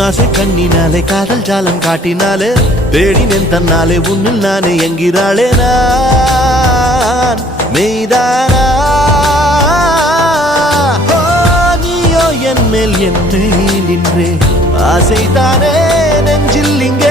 உன்னாசை கண்ணினாலே காதல் ஜாலம் காட்டினாலே தேடினேன் தன்னாலே உன்னில் நானே என்கிறாளே நான் மெய்தானா என் மேல் என்னை நின்றே ஆசைதானே நெஞ்சில் இங்கே